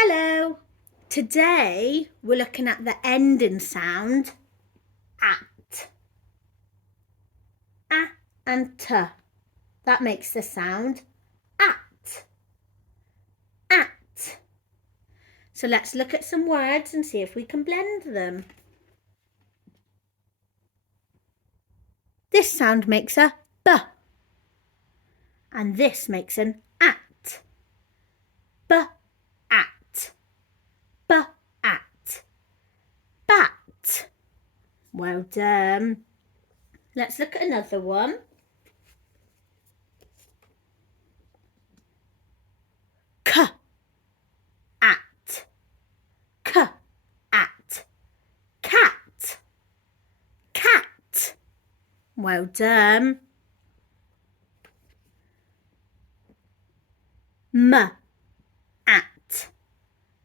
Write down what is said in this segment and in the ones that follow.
Hello. Today we're looking at the ending sound at. A and t. That makes the sound at. At. So let's look at some words and see if we can blend them. This sound makes a b. And this makes an at. B at. B at. Bat. Well done. Let's look at another one. K at. K at. Cat. Cat. Well done. M at.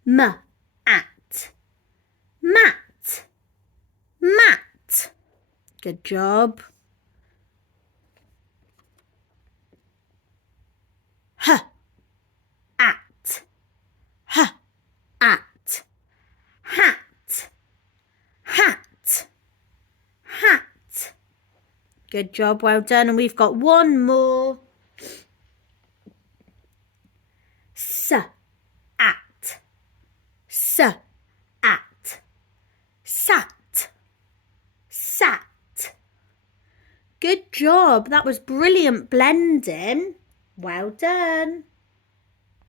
M at. Mat. Mat. Good job. H at. H at. Hat. Hat. Hat. Good job, well done. And we've got one more. S at. S at. Sat. Sat. Good job. That was brilliant blending. Well done.